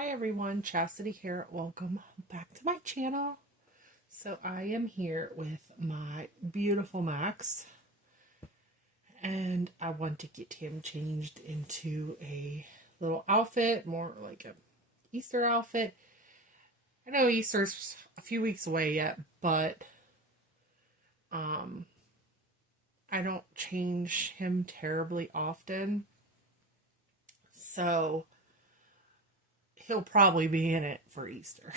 Hi everyone, Chastity here. Welcome back to my channel. So I am here with my beautiful Max and I want to get him changed into a little outfit, more like a Easter outfit. I know Easter's a few weeks away yet, but I don't change him terribly often. So he'll probably be in it for Easter.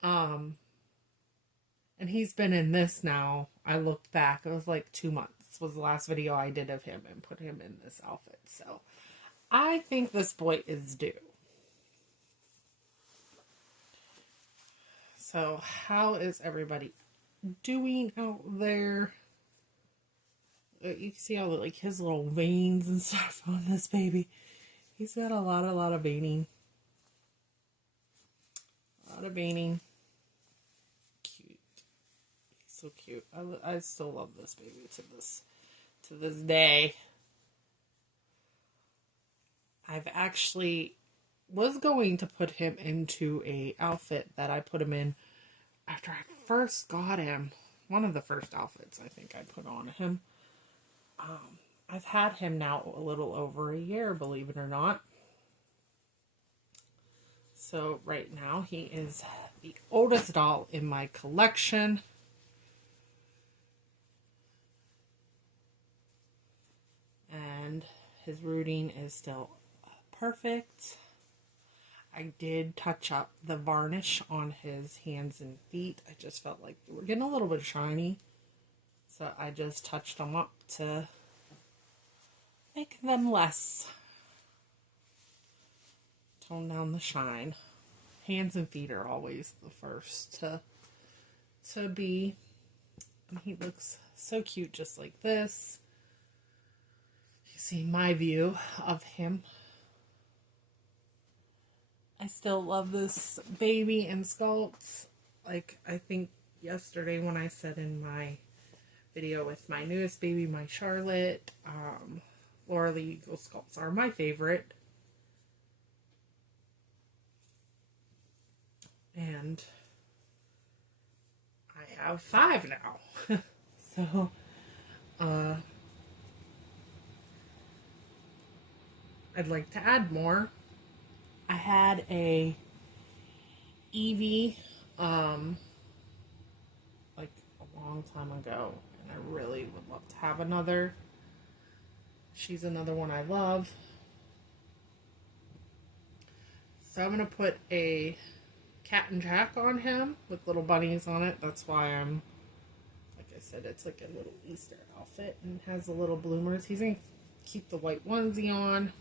And he's been in this now. I looked back. It was like 2 months was the last video I did of him and put him in this outfit. So I think this boy is due. So how is everybody doing out there? You can see all like his little veins and stuff on this baby. He's got a lot of veining. A lot of veining. Cute. He's so cute. I still love this baby to this day. I've actually was going to put him into a outfit that I put him in after I first got him. One of the first outfits I think I put on him. I've had him now a little over a year, believe it or not. So right now he is the oldest doll in my collection. And his rooting is still perfect. I did touch up the varnish on his hands and feet. I just felt like they were getting a little bit shiny. So I just touched them up to make them less. Tone down the shine. Hands and feet are always the first to be. And he looks so cute just like this. You see my view of him. I still love this baby and sculpts. Like I think yesterday when I said in my video with my newest baby, my Charlotte, Laura the Eagle sculpts are my favorite. And I have 5 now. So, I'd like to add more. I had a Evie, like a long time ago, and I really would love to have another. She's another one I love. So I'm going to put a Cat and Jack on him with little bunnies on it. That's why I'm, like I said, it's like a little Easter outfit and has the little bloomers. He's going to keep the white onesie on.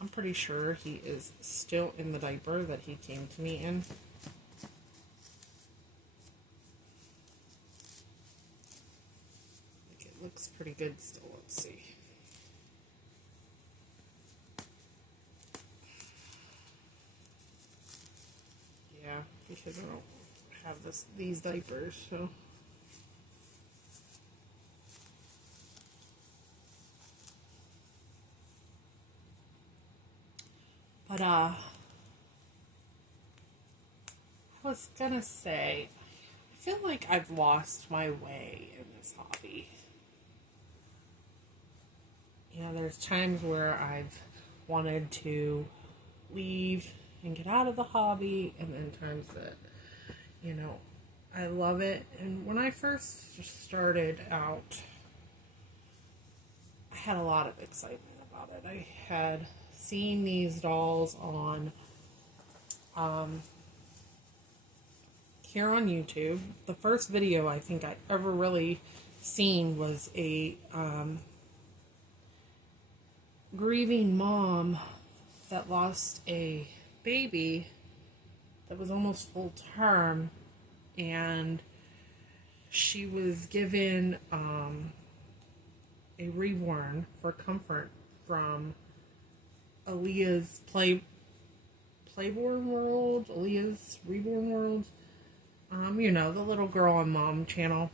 I'm pretty sure he is still in the diaper that he came to me in. Like it looks pretty good still. Let's see. Yeah, because I don't have these diapers, so. But, I was gonna say, I feel like I've lost my way in this hobby. You know, there's times where I've wanted to leave and get out of the hobby, and then times that, you know, I love it. And when I first started out, I had a lot of excitement about it. I had seen these dolls on here on YouTube. The first video I think I ever really seen was a grieving mom that lost a baby that was almost full term, and she was given a reborn for comfort from Aaliyah's Playborn World, Aaliyah's Reborn World. You know, the little girl on Mom channel.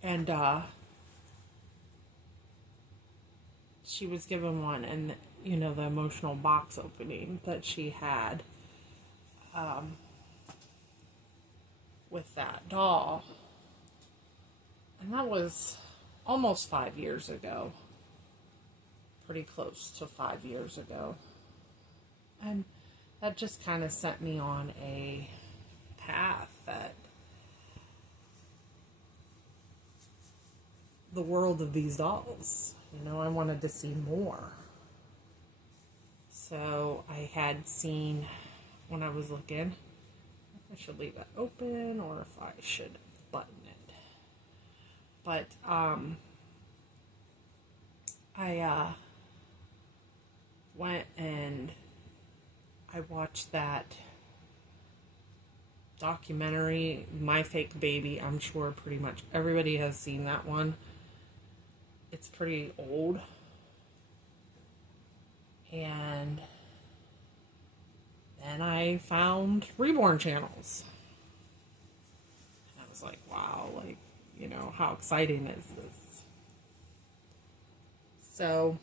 And she was given one, and you know, the emotional box opening that she had with that doll. And that was almost 5 years ago. Pretty close to 5 years ago. And that just kind of set me on a path that the world of these dolls, you know, I wanted to see more. So I had seen, when I was looking, I should leave that open or if I should button it. But I went and I watched that documentary, My Fake Baby. I'm sure pretty much everybody has seen that one. It's pretty old. And then I found Reborn channels. And I was like, wow, like, you know, how exciting is this? So,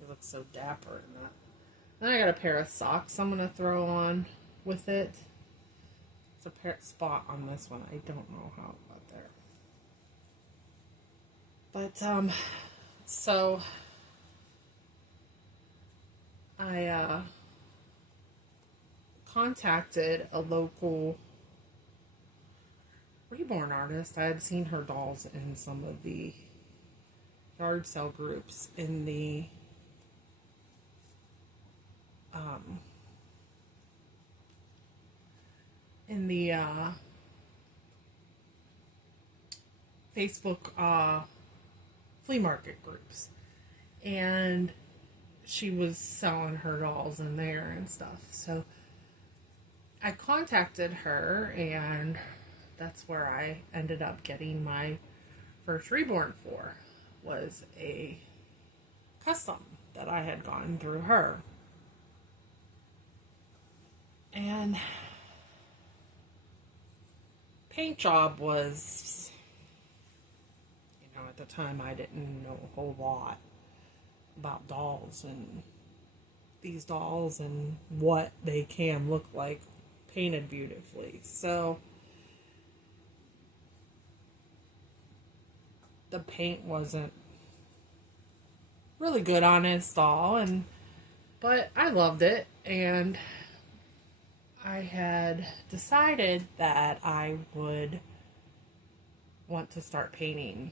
it looks so dapper in that. Then I got a pair of socks I'm going to throw on with it. It's a pair spot on this one. I don't know how it got there. But, so I contacted a local reborn artist. I had seen her dolls in some of the yard sale groups in the Facebook flea market groups, and she was selling her dolls in there and stuff. So I contacted her, and that's where I ended up getting my first reborn for, was a custom that I had gotten through her. And paint job was, you know, at the time I didn't know a whole lot about dolls and these dolls and what they can look like painted beautifully. So the paint wasn't really good on his doll, but I loved it, and I had decided that I would want to start painting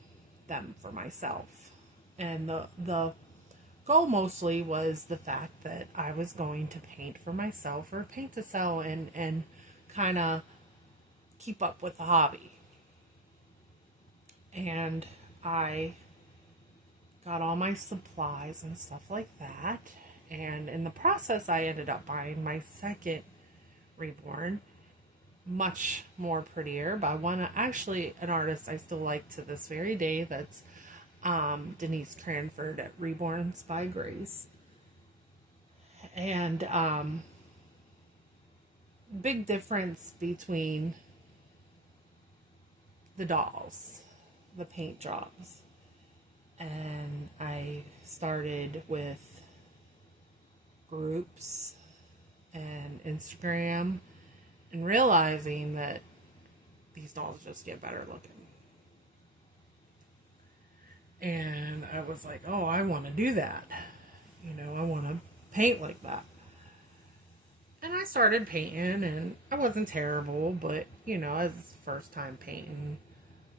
them for myself. And the goal mostly was the fact that I was going to paint for myself or paint to sell and kind of keep up with the hobby. And I got all my supplies and stuff like that. And in the process, I ended up buying my second reborn, much more prettier, by one, actually an artist I still like to this very day. That's Denise Cranford at Reborns by Grace. And big difference between the dolls, the paint jobs. And I started with groups and Instagram, and realizing that these dolls just get better looking. And I was like, oh, I want to do that. You know, I want to paint like that. And I started painting, and I wasn't terrible, but, you know, as first time painting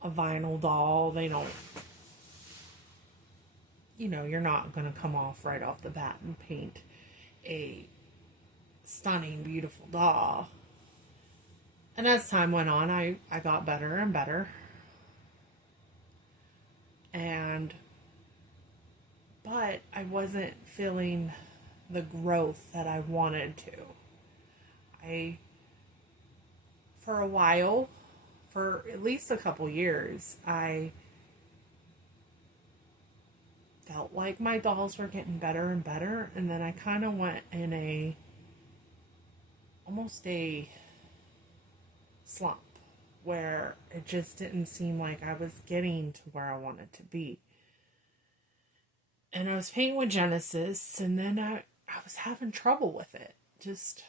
a vinyl doll, they don't, you know, you're not going to come off right off the bat and paint a stunning, beautiful doll. And as time went on, I got better and better. But I wasn't feeling the growth that I wanted to. For a while, for at least a couple years, I felt like my dolls were getting better and better, and then I kind of went in almost a slump. where it just didn't seem like I was getting to where I wanted to be. And I was painting with Genesis, and then I was having trouble with it. Just,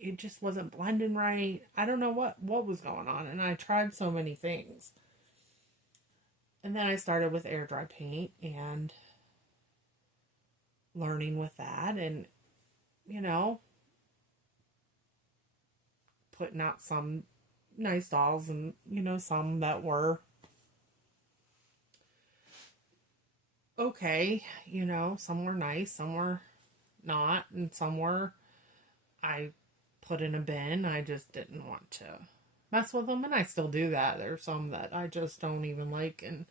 it just wasn't blending right. I don't know what was going on. And I tried so many things. And then I started with air dry paint and learning with that, and, you know, putting out some nice dolls, and, you know, some that were okay, you know, some were nice, some were not, and some were I put in a bin. I just didn't want to mess with them, and I still do that. There's some that I just don't even like, and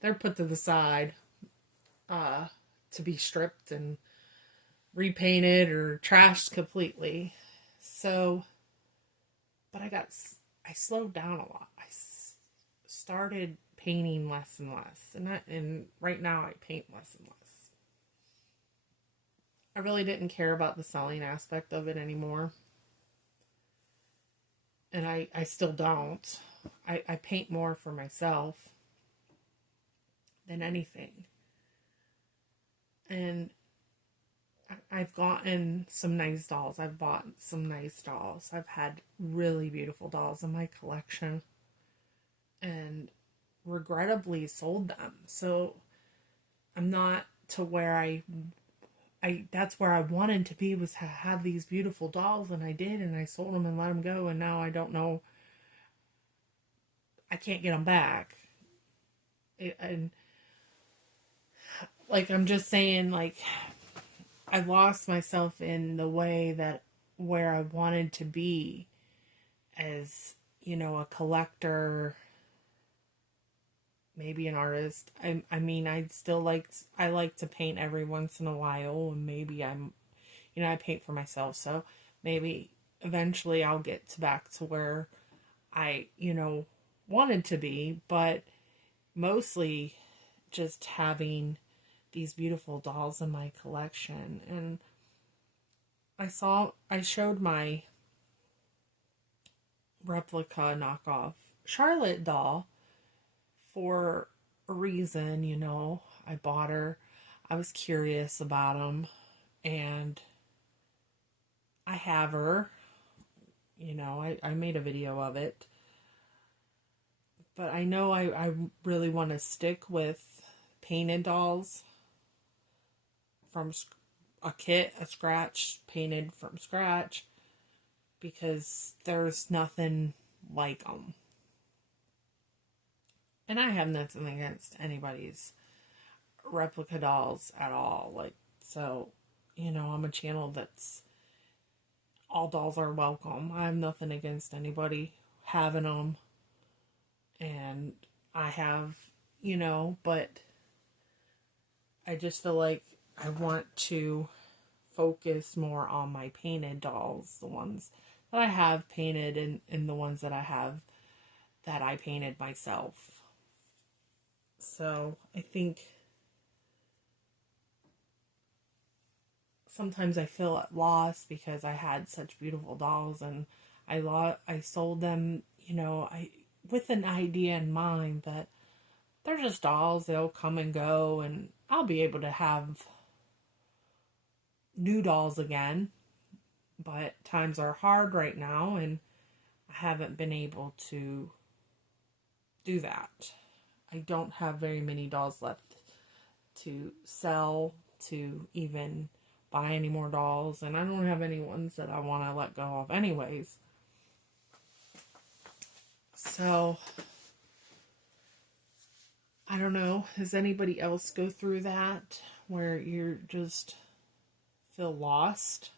they're put to the side to be stripped and repainted or trashed completely. So, but I slowed down a lot. I started painting less and less, and right now I paint less and less. I really didn't care about the selling aspect of it anymore. And I still don't. I paint more for myself than anything. And I've gotten some nice dolls. I've bought some nice dolls. I've had really beautiful dolls in my collection. And regrettably sold them. So I'm not to where I that's where I wanted to be, was to have these beautiful dolls, and I did, and I sold them and let them go, and now I don't know, I can't get them back. And like, I'm just saying, like, I lost myself in the way that where I wanted to be as, you know, a collector, maybe an artist. I mean, I like to paint every once in a while, and maybe I paint for myself, so maybe eventually I'll get back to where I, wanted to be, but mostly just having these beautiful dolls in my collection. And I showed my replica knockoff Charlotte doll for a reason, I bought her. I was curious about them, and I have her. I made a video of it. But I know I really want to stick with painted dolls from a kit, a scratch, painted from scratch, because there's nothing like them. And I have nothing against anybody's replica dolls at all. Like, so, I'm a channel that's all dolls are welcome. I have nothing against anybody having them. And I have, but I just feel like I want to focus more on my painted dolls, the ones that I have painted, and the ones that I have that I painted myself. So I think sometimes I feel at loss because I had such beautiful dolls, and I sold them, with an idea in mind that they're just dolls. They'll come and go, and I'll be able to have new dolls again. But times are hard right now, and I haven't been able to do that. I don't have very many dolls left to sell, to even buy any more dolls, and I don't have any ones that I want to let go of anyways. So, I don't know. Does anybody else go through that where you're just feel lost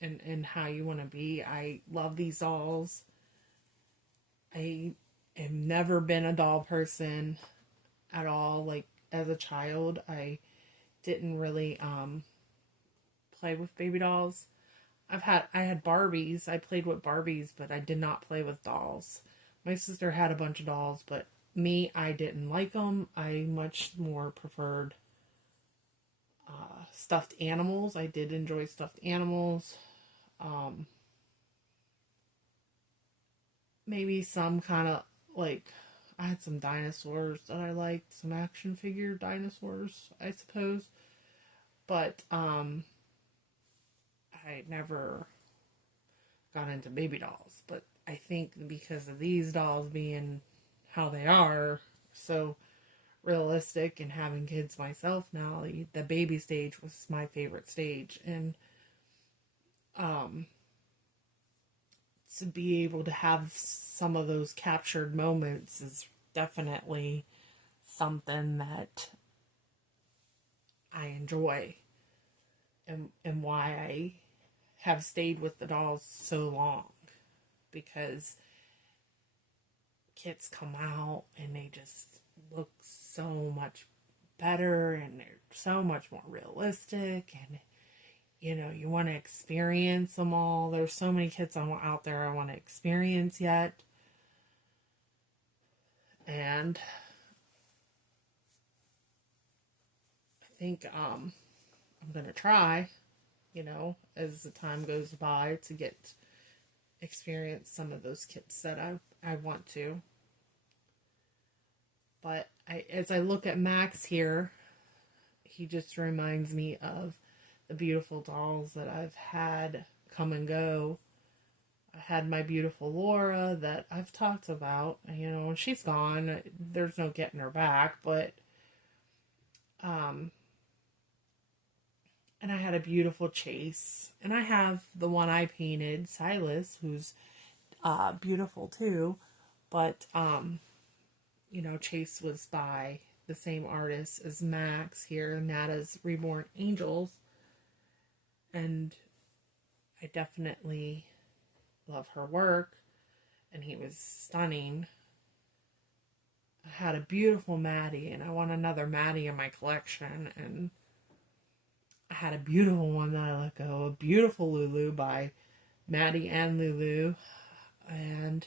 in how you want to be? I love these dolls. I have never been a doll person at all. Like, as a child, I didn't really play with baby dolls. I had Barbies. I played with Barbies, but I did not play with dolls. My sister had a bunch of dolls, but me, I didn't like them. I much more preferred stuffed animals. I did enjoy stuffed animals. maybe some kind of like, I had some dinosaurs that I liked, some action figure dinosaurs, I suppose. But I never got into baby dolls. But I think because of these dolls being how they are, so realistic, and having kids myself now, the baby stage was my favorite stage. And um to be able to have some of those captured moments is definitely something that I enjoy, and why I have stayed with the dolls so long, because kits come out and they just look so much better, and they're so much more realistic, and you want to experience them all. There's so many kits out there I want to experience yet, and I think I'm gonna try, as the time goes by, to experience some of those kits that I want to. But as I look at Max here, he just reminds me of the beautiful dolls that I've had come and go. I had my beautiful Laura that I've talked about, and she's gone. There's no getting her back, but and I had a beautiful Chase, and I have the one I painted, Silas, who's beautiful too. But Chase was by the same artist as Max here, Nada's Reborn Angels, and I definitely love her work, and he was stunning. I had a beautiful Maddie, and I want another Maddie in my collection, and I had a beautiful one that I let go, a beautiful Lulu by Maddie and Lulu, and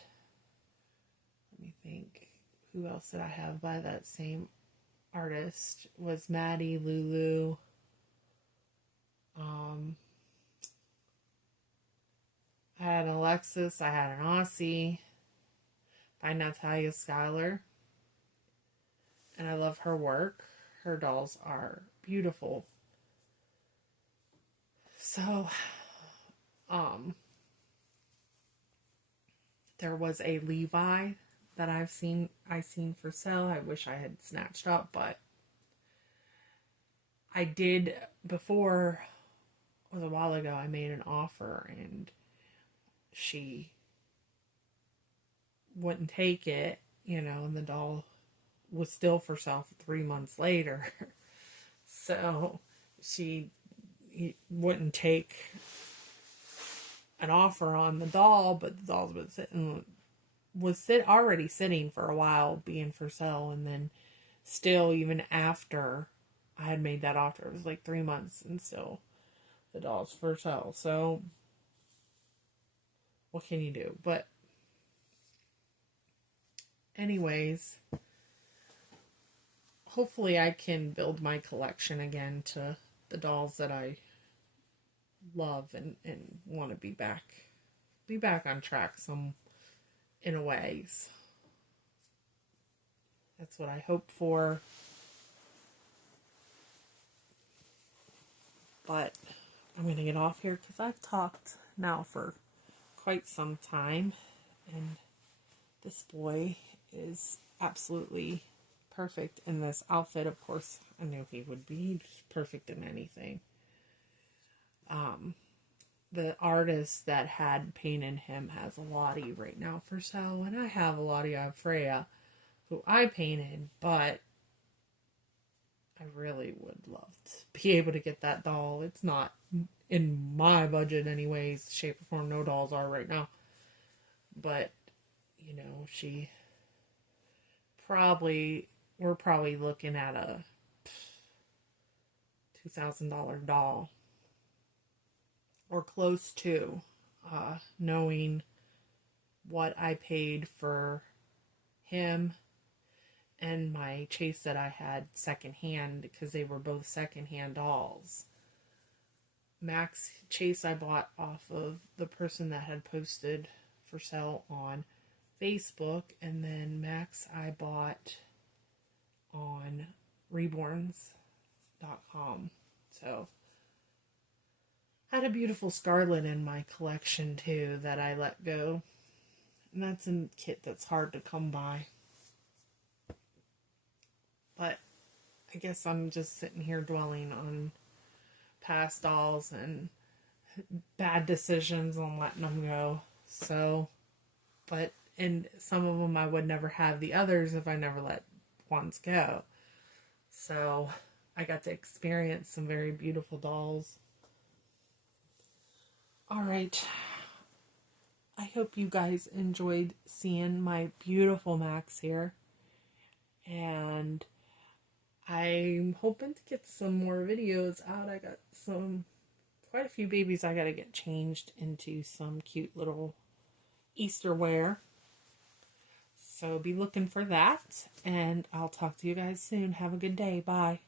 let me think, who else did I have by that same artist? It was Maddie, Lulu, I had an Alexis, I had an Aussie by Natalia Schuyler, and I love her work. Her dolls are beautiful. So, there was a Levi that I seen for sale. I wish I had snatched up, but I did before. It was a while ago. I made an offer, and she wouldn't take it, and the doll was still for sale 3 months later. So she wouldn't take an offer on the doll, but the doll was already sitting for a while being for sale, and then still, even after I had made that offer, it was like 3 months, and still the doll's for sale. So what can you do? But anyways, hopefully I can build my collection again to the dolls that I love, and want to be back on track some in a ways. That's what I hope for. But I'm going to get off here because I've talked now for quite some time, and this boy is absolutely perfect in this outfit. Of course, I knew he would be perfect in anything. The artist that had painted him has a Lottie right now for sale, and I have a Lottie of Freya, who I painted, but I really would love to be able to get that doll. It's not in my budget anyways, shape or form. No dolls are right now. But, she we're probably looking at a $2,000 doll. Or close to, knowing what I paid for him and my Chase that I had secondhand, because they were both secondhand dolls. Max Chase I bought off of the person that had posted for sale on Facebook, and then Max I bought on reborns.com. So I had a beautiful scarlet in my collection too that I let go. And that's a kit that's hard to come by. But I guess I'm just sitting here dwelling on past dolls and bad decisions on letting them go. So, and some of them I would never have the others if I never let ones go. So I got to experience some very beautiful dolls. All right. I hope you guys enjoyed seeing my beautiful Max here. And I'm hoping to get some more videos out. I got quite a few babies I got to get changed into some cute little Easter wear. So be looking for that. And I'll talk to you guys soon. Have a good day. Bye.